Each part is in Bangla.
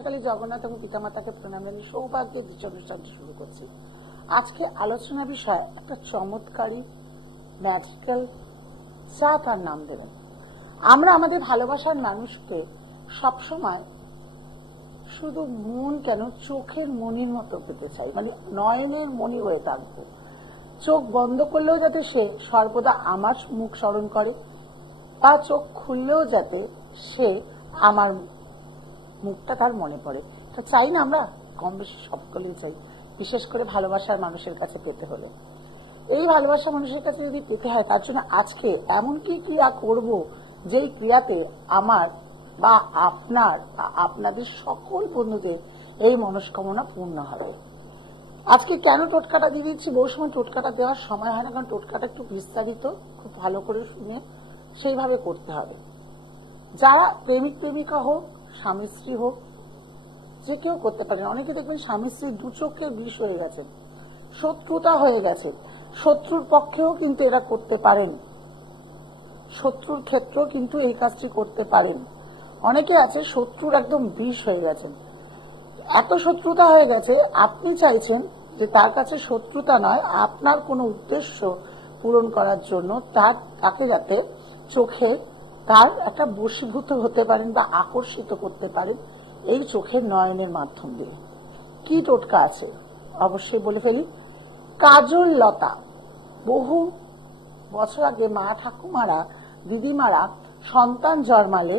জগন্নাথ এবং পিতামাতাকে প্রণাম জানিয়ে সৌভাগ্যের অনুষ্ঠান শুরু করছি। আজকে আলোচনা বিষয় একটা চমৎকারী ম্যাজিক্যাল চা, তার নাম দেবেন। আমরা আমাদের ভালোবাসার মানুষকে সবসময় শুধু মন কেন, চোখের মনির মতো পেতে চাই, মানে নয়নের মনি হয়ে থাকবো। চোখ বন্ধ করলেও যাতে সে সর্বদা আমার মুখ স্মরণ করে, বা চোখ খুললেও যাতে সে আমার মুখটা তার মনে পড়ে। তা চাই না আমরা, কম বেশি সকলেই চাই, বিশেষ করে ভালোবাসার মানুষের কাছে পেতে হলে। এই ভালোবাসা মানুষের কাছে যদি পেতে হয়, তার জন্য আজকে এমন কি ক্রিয়া করব যেই ক্রিয়াতে আমার বা আপনার বা আপনাদের সকল বন্ধুদের এই মনস্কামনা পূর্ণ হবে। আজকে কেন টোটকাটা দিয়ে দিচ্ছি, বহু সময় টোটকাটা দেওয়ার সময় হয় না, কারণ টোটকাটা একটু বিস্তারিত, খুব ভালো করে শুনে সেইভাবে করতে হবে। যারা প্রেমিক প্রেমিকা হোক, স্বামী স্ত্রী হোক, যে কেউ করতে পারেন। অনেকে দেখবেন স্বামী স্ত্রী দু চোখে বিষ হয়ে গেছেন, শত্রুতা হয়ে গেছে, শত্রুর পক্ষেও কিন্তু এরা করতে পারেন, শত্রুর ক্ষেত্রেও কিন্তু এই কাজটি করতে পারেন। অনেকে আছে শত্রুর একদম বিষ হয়ে গেছেন, এত শত্রুতা হয়ে গেছে, আপনি চাইছেন যে তার কাছে শত্রুতা নয়, আপনার কোনো উদ্দেশ্য পূরণ করার জন্য তাকে যাতে চোখে তার একটা বশীভূত হতে পারেন বা আকর্ষিত করতে পারেন এই চোখের নয়নের মাধ্যম দিয়ে। কি টোটকা আছে অবশ্যই বলে ফেলি। কাজল লতা, বহু বছর আগে মা ঠাকুমারা, দিদিমারা সন্তান জন্মালে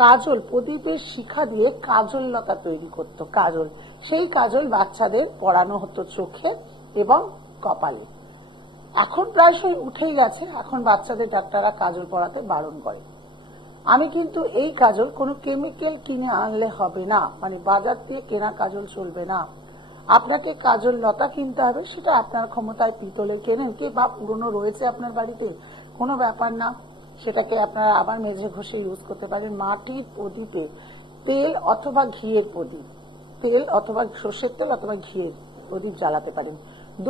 কাজল, প্রদীপের শিখা দিয়ে কাজল লতা তৈরি করত, কাজল। সেই কাজল বাচ্চাদের পরানো হতো চোখে এবং কপালে। এখন প্রায়শই উঠেই গেছে, এখন বাচ্চাদের ডাক্তাররা কাজল পরাতে বারণ করে। আমি কিন্তু এই কাজল কোনো কেমিক্যাল কিনে আনলে হবে না, মানে বাজার দিয়ে কেনা কাজল চলবে না। আপনাকে কাজল লতা কিনতে হবে, সেটা আপনার ক্ষমতায়, পিতলের কেনেন কি বা পুরনো রয়েছে আপনার বাড়িতে, কোনো ব্যাপার না, সেটাকে আপনারা আবার মেঝে ঘষে ইউজ করতে পারেন। মাটির প্রদীপে তেল অথবা ঘিয়ের প্রদীপ, তেল অথবা সর্ষের তেল অথবা ঘিয়ের প্রদীপ জ্বালাতে পারেন।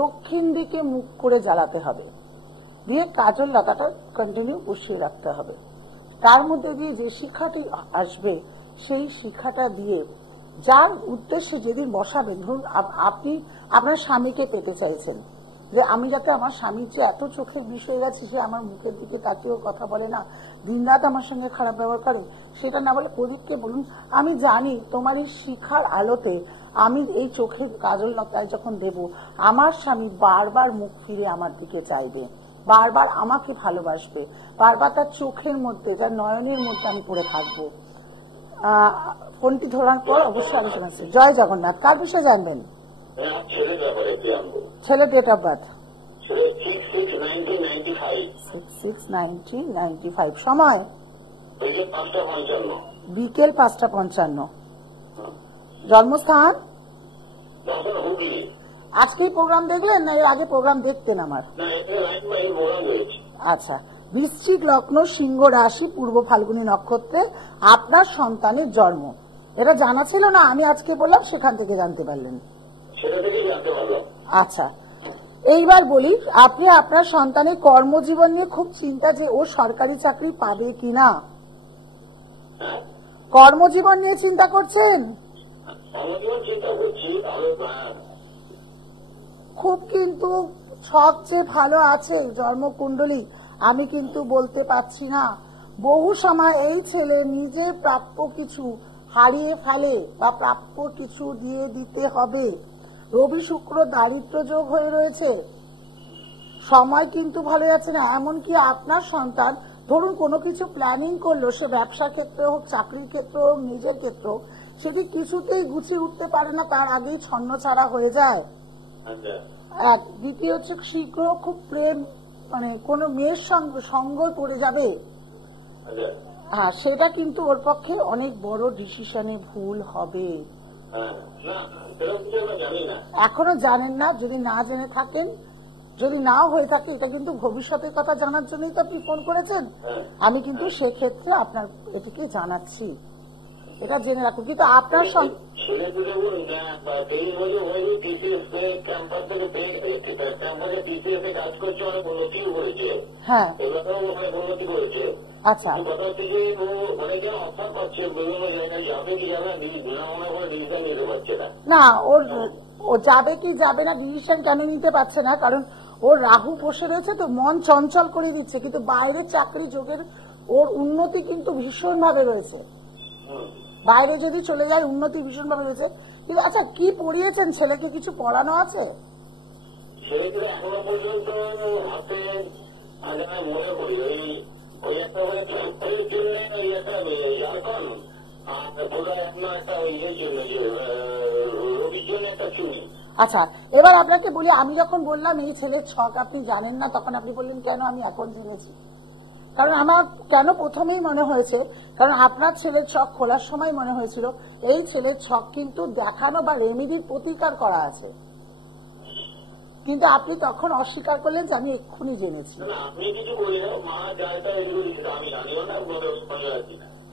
দক্ষিণ দিকে মুখ করে জ্বালাতে হবে, দিয়ে কাজল লতাটা কন্টিনিউ বসিয়ে রাখতে হবে। তার মধ্যে দিয়ে যে শিখাটি আসবে, সেই শিখাটা দিয়ে যার উদ্দেশ্যে যেদিন বসাবেন, ধরুন আপনি আপনার স্বামীকে পেতে চাইছেন, যে আমি যাতে আমার স্বামীর যে এত চোখের বিষ হয়ে গেছে, সে আমার মুখের দিকে তাকিয়েও কথা বলে না, দিনরাত আমার সঙ্গে খারাপ ব্যবহার করে, সেটা না বলে প্রদীপকে বলুন, আমি জানি তোমার এই শিখার আলোতে আমি এই চোখের কাজল লতায় যখন দেব, আমার স্বামী বারবার মুখ ফিরে আমার দিকে চাইবে, বারবার আমাকে ভালোবাসবে, বারবার তার চোখের মধ্যে, তার নয়নের মধ্যে আমি পড়ে থাকবো। ফোনটি ধরার পর অবশ্যই আলোচনা আছে। জয় জগন্নাথ। কার বিষয়ে জানবেন? ছেলে ডেট অফ বার্থ 6/6/1995। সময় বিকেল 5:55। জন্মস্থান? আজকেই প্রোগ্রাম দেখলেন না এর আগে প্রোগ্রাম দেখতেন আমার? আচ্ছা। বৃশ্চিক লগ্ন, সিংহ রাশি, পূর্ব ফাল্গুনী নক্ষত্রে আপনার সন্তানের জন্ম। এটা জানা ছিল না, আমি আজকে বললাম, সেখান থেকে জানতে পারলেন। আচ্ছা, এইবার বলি, আপনি আপনার সন্তানের কর্মজীবন নিয়ে খুব চিন্তা, যে ও সরকারি চাকরি পাবে কিনা, কর্মজীবন নিয়ে চিন্তা করছেন? খুব কিন্তু ছক যে ভালো আছে জন্মকুণ্ডলী, আমি কিন্তু বলতে পারছি না। বহু সময় এই ছেলে নিজে প্রাপ্য কিছু হারিয়ে ফেলে, বা প্রাপ্য কিছু দিয়ে দিতে হবে। রবি শুক্র দারিদ্র যোগ হয়ে রয়েছে, সময় কিন্তু ভালো যাচ্ছে না। এমনকি আপনার সন্তান ধরুন কোনো কিছু প্ল্যানিং করলো, সে ব্যবসার ক্ষেত্রে হোক, চাকরির ক্ষেত্রে হোক, নিজের ক্ষেত্রে হোক, সেটি কিছুতেই গুছিয়ে উঠতে পারে না, তার আগেই ছন্ন ছাড়া হয়ে যায়। এক, দ্বিতীয় হচ্ছে শীঘ্র খুব প্রেম, মানে কোন মেয়ের সঙ্গ পড়ে যাবে। হ্যাঁ, সেটা কিন্তু ওর পক্ষে অনেক বড় ডিসিশনে ভুল হবে। এখনো জানেন না, যদি না জেনে থাকেন, যদি নাও হয়ে থাকে, এটা কিন্তু ভবিষ্যতের কথা জানার জন্যই তো আপনি ফোন করেছেন। আমি কিন্তু সেক্ষেত্রে আপনার এটিকে জানাচ্ছি। এটা জেনে রাখুন। কিন্তু আপনার ছেলেগুলো ক্যাম্পাস থেকে ক্যাম্পাসে টিসিএসে কাজ করছে, অনেক উন্নতিও করেছে। হ্যাঁ, এবারেও অনেক উন্নতি করেছে। আচ্ছা, কথা হচ্ছে যে ও অনেকে অফার পাচ্ছে বিভিন্ন জায়গায়, যাবে কি যাবে না বিনা করে ডিসিশন নিতে পারছে না। না, ও যাবে কি যাবে না ডিসিশন কেন নিতে পারছে না, কারণ ওর রাহু বসে রয়েছে তো, মন চঞ্চল করে দিচ্ছে। কিন্তু বাইরের চাকরি যোগের ওর উন্নতি কিন্তু ভীষণ ভাবে রয়েছে, বাইরে যদি চলে যায় উন্নতি ভীষণ ভাবে রয়েছে। কিন্তু আচ্ছা, কি পড়িয়েছেন ছেলেকে? কিছু পড়ানো আছে? ছেলেকে এখনো পর্যন্ত হাতে মনে করি ওই একটা জন্য ওই একটা ইয়ারকন আর বোধহয় একটা ইয়ের জন্য রবির জন্য একটা চুনি। আচ্ছা, এবার আপনাকে বলি, আমি যখন বললাম এই ছেলের ছক আপনি জানেন না, তখন আপনি বললেন কেন? আমি এখন জেনেছি। কারণ আমার কেন প্রথমেই মনে হয়েছে, কারণ আপনার ছেলের ছক খোলার সময় মনে হয়েছিল এই ছেলের ছক কিন্তু দেখানো বা রেমেডির প্রতিকার করা আছে, কিন্তু আপনি তখন অস্বীকার করলেন যে আমি এক্ষুনি জেনেছি।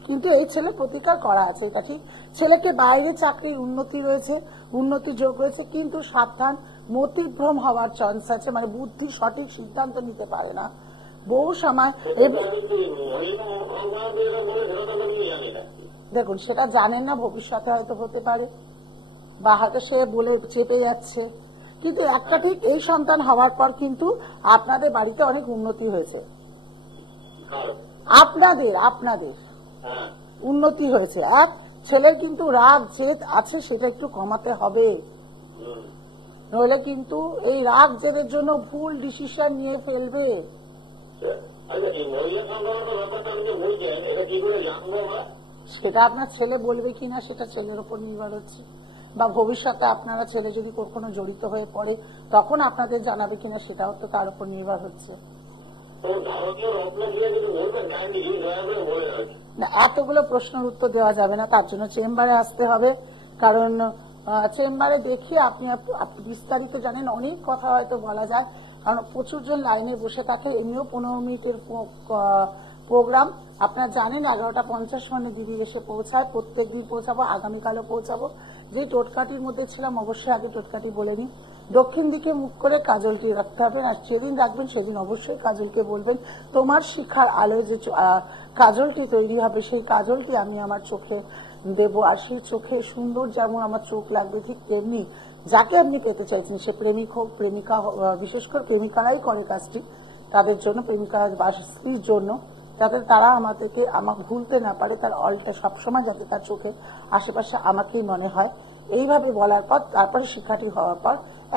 কিন্তু এই ছেলে প্রতিকার করা আছে, এটা ঠিক। ছেলেকে বাইরে চাকরির উন্নতি রয়েছে, উন্নতি যোগ রয়েছে, কিন্তু সাবধান, মতিভ্রম হওয়ার চান্স আছে, মানে বুদ্ধি সঠিক সিদ্ধান্ত নিতে পারে না বহু সময়। দেখুন, সেটা জানেন না, ভবিষ্যতে হয়তো হতে পারে, বা হয়তো সে বলে চেপে যাচ্ছে। কিন্তু একটা ঠিক, এই সন্তান হওয়ার পর কিন্তু আপনাদের বাড়িতে অনেক উন্নতি হয়েছে, আপনাদের উন্নতি হয়েছে। এক, ছেলের কিন্তু রাগ জেদ আছে, সেটা একটু কমাতে হবে, নইলে কিন্তু এই রাগ জেদের জন্য ভুল ডিসিশন নিয়ে ফেলবে। সেটা আপনার ছেলে বলবে কিনা সেটা ছেলের উপর নির্ভর হচ্ছে, বা ভবিষ্যতে আপনারা ছেলে যদি কখনো জড়িত হয়ে পড়ে তখন আপনাদের জানাবে কিনা সেটাও তো তার উপর নির্ভর হচ্ছে। না, এতগুলো প্রশ্নের উত্তর দেওয়া যাবে না, তার জন্য চেম্বারে আসতে হবে। কারণ চেম্বারে দেখিয়ে আপনি বিস্তারিত জানেন, অনেক কথা হয়তো বলা যায়, কারণ প্রচুর জন লাইনে বসে থাকে। এমনিও 15 মিনিটের প্রোগ্রাম, আপনারা জানেন 11:50 দিদি এসে পৌঁছায়, প্রত্যেক দিন পৌঁছাবো, আগামীকালও পৌঁছাবো। যে টোটকাটির মধ্যে ছিলাম, অবশ্যই আগে টোটকাটি বলে নিই। দক্ষিণ দিকে মুখ করে কাজলটি রাখতে হবে, আর যেদিন রাখবেন সেদিন অবশ্যই কাজলকে বলবেন তোমার শিখার আলোয় যে কাজলটি তৈরি হবে সেই কাজলটি আমি আমার চোখে দেব, আর সেই চোখে সুন্দর যেমন আমার চোখ লাগবে ঠিক তেমনি যাকে আপনি পেতে চাইছেন, সে প্রেমিক হোক প্রেমিকা হোক, বিশেষ করে প্রেমিকারাই করে কাজটি, তাদের জন্য, প্রেমিকারা বা স্ত্রীর জন্য, যাতে তারা আমাকে ভুলতে না পারে, তার অলটা সবসময় যাতে তার চোখের আশেপাশে আমাকেই মনে হয়। এইভাবে বলার পর তারপরে শিক্ষাটি হওয়ার পর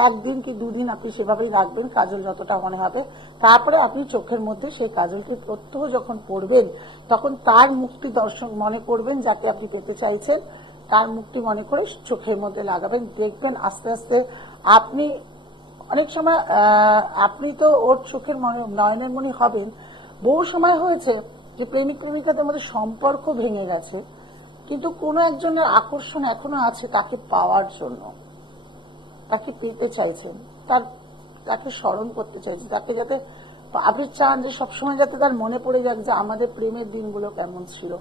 একদিন কি দুদিন আপনি সেভাবেই রাখবেন, কাজল যতটা মনে হবে। তারপরে আপনি চোখের মধ্যে সেই কাজলটি প্রত্যহ যখন পড়বেন তখন তার মুখটি দর্শন মনে করবেন যাতে আপনি পেতে চাইছেন, তার মুখটি মনে করে চোখের মধ্যে লাগাবেন। দেখবেন আস্তে আস্তে আপনি অনেক সময় আপনি তো ওর চোখের নয়নের মণি হবেন। বহু সময় হয়েছে যে প্রেমিক প্রেমিকাদের মধ্যে সম্পর্ক ভেঙে গেছে, কিন্তু কোনো একজনের আকর্ষণ এখনো আছে তাকে পাওয়ার জন্য, তাকে পেতে চাইছেন, তাকে স্মরণ করতে চাইছেন, তাকে যাতে আপনি চান যে সবসময় যাতে তার মনে পড়ে যাক যে আমাদের প্রেমের দিনগুলো কেমন ছিল।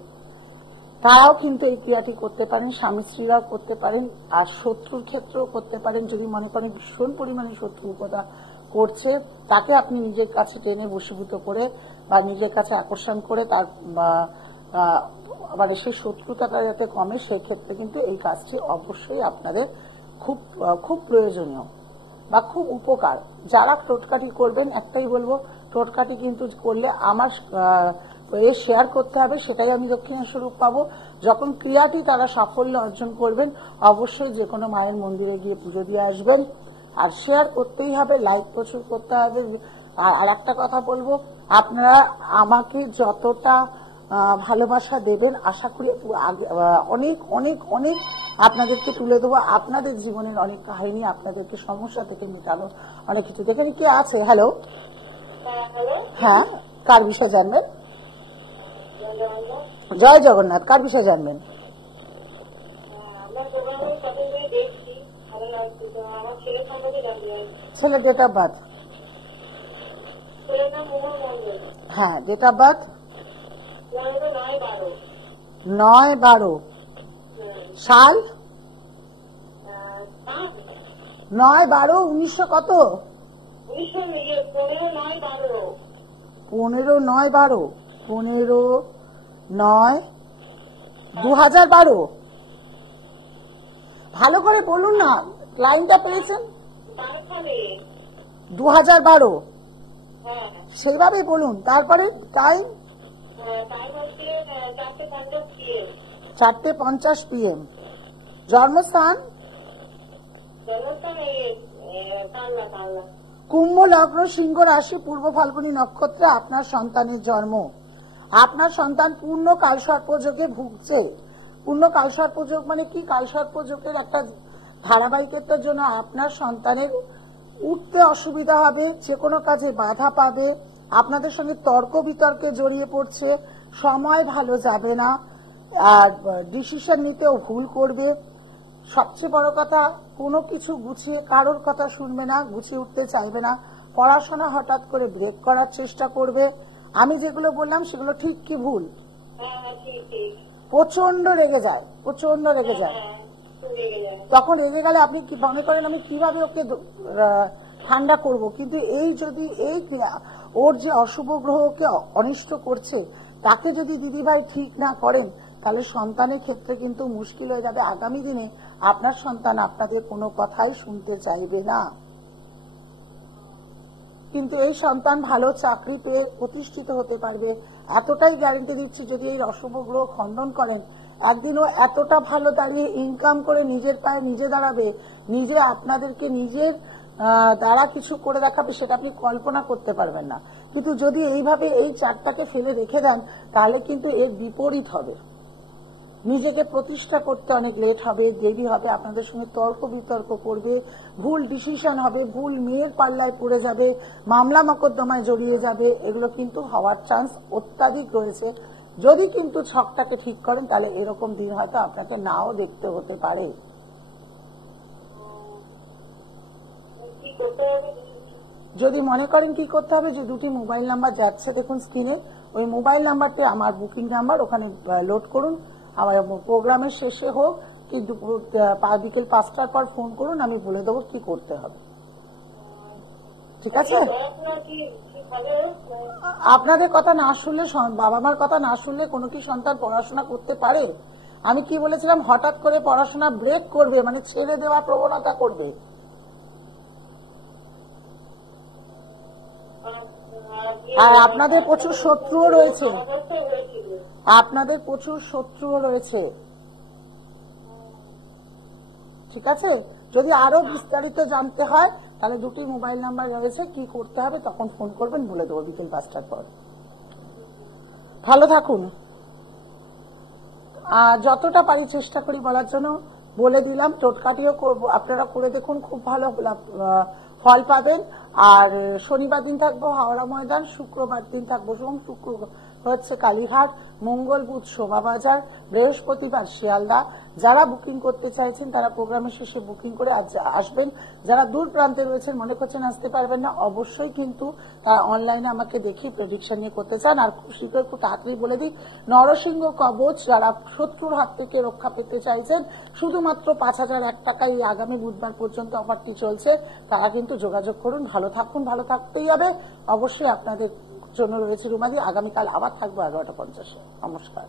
তারাও কিন্তু এই ক্রিয়াটি করতে পারেন, স্বামী স্ত্রীরাও করতে পারেন, আর শত্রুর ক্ষেত্রেও করতে পারেন। যদি মনে করেন ভীষণ পরিমাণে শত্রু কথা করছে, তাকে আপনি নিজের কাছে টেনে বশীভূত করে বা নিজের কাছে আকর্ষণ করে তার মানে সেই শত্রুতাটা যাতে কমে, সেক্ষেত্রে কিন্তু এই কাজটি অবশ্যই আপনাদের খুব খুব প্রয়োজনীয় বা খুব উপকার। যারা টোটকাটি করবেন, একটাই বলবো, টোটকাটি কিন্তু করলে আমার শেয়ার করতে হবে, সেটাই আমি দক্ষিণেশ্বরূপ পাবো। যখন ক্রিয়াটি তারা সাফল্য অর্জন করবেন, অবশ্যই যে কোনো মায়ের মন্দিরে গিয়ে পুজো দিয়ে আসবেন, আর শেয়ার করতেই হবে, লাইক প্রচুর করতে হবে। আর একটা কথা বলবো, আপনারা আমাকে যতটা ভালোবাসা দেবেন আশা করি অনেক অনেক অনেক আপনাদেরকে তুলে দেবো, আপনাদের জীবনের অনেক কাহিনী, আপনাদেরকে সমস্যা থেকে মেটানো অনেক কিছু। দেখেন কে আছে। হ্যালো, হ্যাঁ, কার বিষয়ে জানবেন? জয় জগন্নাথ, কার বিষয়ে জানবেন? ছেলে ডেট অফ বার্থ? হ্যাঁ, ডেট অফ বার্থ 9/12। সাল 9/12/1900 কত? 15/9/12 ভালো করে বলুন না, লাইনটা পেয়েছেন? 2012 সেইভাবেই বলুন। তারপরে টাইম 4:50 PM। জন্মস্থান কুম্ভ লগ্ন, সিংহ রাশি, পূর্ব ফাল্গুনী নক্ষত্রে আপনার সন্তানের জন্ম। আপনার সন্তান পূর্ণ কালসর্পযোগে ভুগছে। পূর্ণ কালসর্পযোগ মানে কি? কালসর্পযোগের একটা ধারাবাহিকতার জন্য আপনার সন্তানের উঠতে অসুবিধা হবে, যে কোনো কাজে বাধা পাবে, আপনাদের সঙ্গে তর্ক বিতর্কে জড়িয়ে পড়ছে, সময় ভালো যাবে না, আর ডিসিশন নিতেও ভুল করবে। সবচেয়ে বড় কথা, কোনো কিছু গুছিয়ে কারোর কথা শুনবে না, গুছিয়ে উঠতে চাইবে না, পড়াশোনা হঠাৎ করে ব্রেক করার চেষ্টা করবে। আমি যেগুলো বললাম সেগুলো ঠিক কি ভুল? প্রচন্ড রেগে যায়, প্রচন্ড রেগে যায়। তখন রেগে গেলে আপনি কি মনে করেন আমি কিভাবে ওকে ঠান্ডা করব? কিন্তু এই যদি এই ওর যে অশুভ গ্রহকে অনিষ্ট করছে, তাকে যদি দিদিভাই ঠিক না করেন, তাহলে সন্তানের ক্ষেত্রে কিন্তু মুশকিল হয়ে যাবে। আগামী দিনে আপনার সন্তান আপনাদের কোনো কথাই শুনতে চাইবে না। কিন্তু এই সন্তান ভালো চাকরি পেয়ে প্রতিষ্ঠিত হতে পারবে, এতটাই গ্যারান্টি দিচ্ছি। যদি এই অশুভ গ্রহ খণ্ডন করেন, একদিনও এতটা ভালো দাঁড়িয়ে ইনকাম করে নিজের পায়ে নিজে দাঁড়াবে, নিজে আপনাদেরকে নিজের দ্বারা কিছু করে দেখাবে, সেটা আপনি কল্পনা করতে পারবেন না। কিন্তু যদি এইভাবে এই চারটাকে ফেলে রেখে দেন, তাহলে কিন্তু এর বিপরীত হবে। নিজেকে প্রতিষ্ঠা করতে অনেক লেট হবে, দেরি হবে, আপনাদের সঙ্গে তর্ক বিতর্ক করবে, ভুল ডিসিশন হবে, ভুল মেয়ের পাল্লায় পড়ে যাবে, মামলা মকদ্দমায় জড়িয়ে যাবে। এগুলো কিন্তু হওয়ার চান্স অত্যাধিক রয়েছে। যদি কিন্তু ছকটাকে ঠিক করেন, তাহলে এরকম দিন হয়তো আপনাকে নাও দেখতে হতে পারে। যদি মনে করেন কি করতে হবে, যে দুটি মোবাইল নাম্বার যাচ্ছে দেখুন স্ক্রিনে, ওই মোবাইল নাম্বারটি আমার বুকিং নাম্বার, ওখানে লোড করুন। আমার প্রোগ্রামের শেষে হোক কি বিকেল 5টার পর ফোন করুন, আমি বলে দেবো কি করতে হবে। ঠিক আছে? আপনাদের কথা না শুনলে, বাবা মার কথা না শুনলে কোনো কি সন্তান পড়াশোনা করতে পারে? আমি কি বলেছিলাম? হঠাৎ করে পড়াশোনা ব্রেক করবে, মানে ছেড়ে দেওয়ার প্রবণতা করবে। আর আপনাদের প্রচুর শত্রুও রয়েছে, আপনাদের প্রচুর শত্রুও রয়েছে। ঠিক আছে? যদি আরো বিস্তারিত জানতে হয়, তাহলে দুটি মোবাইল নাম্বার রয়েছে, কি করতে হবে তখন ফোন করবেন, বলে দেবো বিকেল 5টার পর। ভালো থাকুন। যতটা পারি চেষ্টা করি বলার জন্য, বলে দিলাম। টোটকাটিও আপনারা করে দেখুন, খুব ভালো ফল পাবেন। আর শনিবার দিন থাকবো হাওড়া ময়দান, শুক্রবার দিন থাকবো সোম শুক্র হচ্ছে কালীঘাট, মঙ্গল বুধ শোভাবাজার, বৃহস্পতিবার শিয়ালদা। যারা বুকিং করতে চাইছেন তারা প্রোগ্রামের শেষে বুকিং করে আসবেন। যারা দূর প্রান্তে রয়েছেন, মনে করছেন আসতে পারবেন না, অবশ্যই কিন্তু অনলাইনে আমাকে দেখি প্রেডিকশন নিয়ে করতে চান। আর খুব শীঘ্রই একটু তাড়াতাড়ি বলে দিই, নরসিংহ কবচ যারা শত্রুর হাত থেকে রক্ষা পেতে চাইছেন, শুধুমাত্র 5,001 টাকায় এই আগামী বুধবার পর্যন্ত অফারটি চলছে। তারা কিন্তু যোগাযোগ করুন। ভালো থাকুন, ভালো থাকতেই হবে। অবশ্যই আপনাদের জন্য রয়েছে রুমালি। আগামীকাল আবার থাকবো 11:50। নমস্কার।